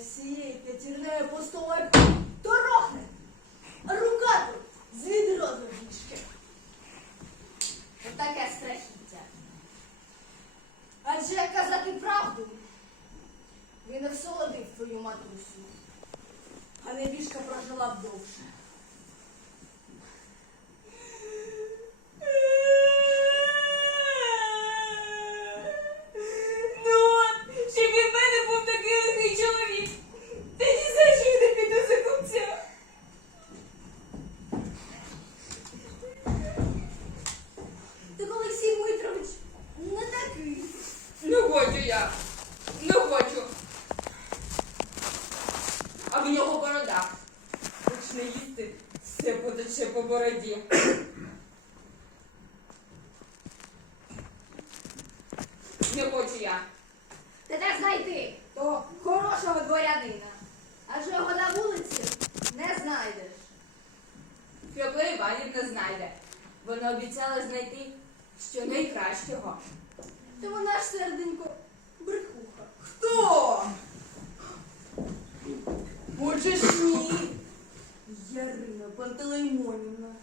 всією п'ятірнею по столу торохне, рука тут з відро до. Отаке страхіття. Адже казати правду, він не всолодив твою матусю, а небіжка прожила б довше. Не хочу я. Не хочу. А в нього борода. Почне їсти, все потече по бороді. Не хочу я. Ти так знайти того хорошого дворянина. Адже його на вулиці не знайдеш. Фьокла Іванівна знайде. Вона обіцяла знайти що найкращого. Та вона ж серденько брехуха. Хто? Отже ж ні. Ярина Пантелеймонівна.